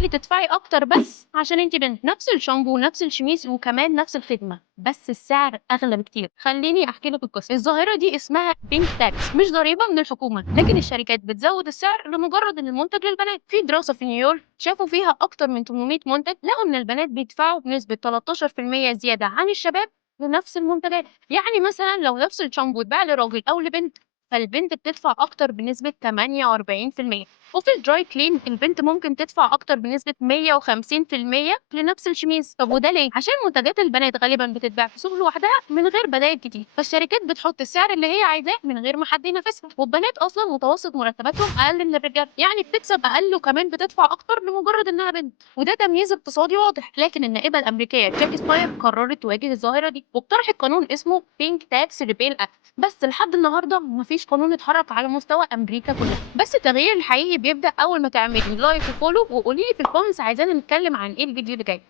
تخيلي تدفعي اكتر بس عشان انت بنت، نفس الشامبو ونفس الشميس وكمان نفس الخدمه، بس السعر اغلى بكتير. خليني احكي لك القصه. الظاهره دي اسمها بينك تاكس، مش ضريبه من الحكومه، لكن الشركات بتزود السعر لمجرد ان المنتج للبنات. في دراسه في نيويورك شافوا فيها اكتر من 800 منتج، لقوا ان البنات بيدفعوا بنسبه 13% زياده عن الشباب لنفس المنتجات. يعني مثلا لو نفس الشامبو اتباع لراجل او لبنت، فالبنت بتدفع اكتر بنسبه 48%. وفي الدراي كلين البنت ممكن تدفع أكتر بنسبة 150% لنفس الشميز. طب وده ليه؟ عشان منتجات البنات غالبا بتتباع في سوق لوحدها من غير بدائل كتير، فالشركات بتحط السعر اللي هي عايزاه من غير ما حد ينافسها. والبنات أصلا متوسط مرتباتهم أقل من الرجال، يعني بتكسب أقل وكمان بتدفع أكتر لمجرد إنها بنت، وده تمييز اقتصادي واضح. لكن النائبة الأمريكية جاكي سباير قررت تواجه الظاهرة دي واقترحت قانون اسمه بينك تاكس ريبيل اكت، بس لحد النهارده مفيش قانون اتحرك على مستوى أمريكا كلها. بس التغيير الحقيقي بيبدأ أول ما تعملي لايك وفولو، وقولي لي في الكومنتس عايزانا نتكلم عن إيه الفيديو اللي جاي.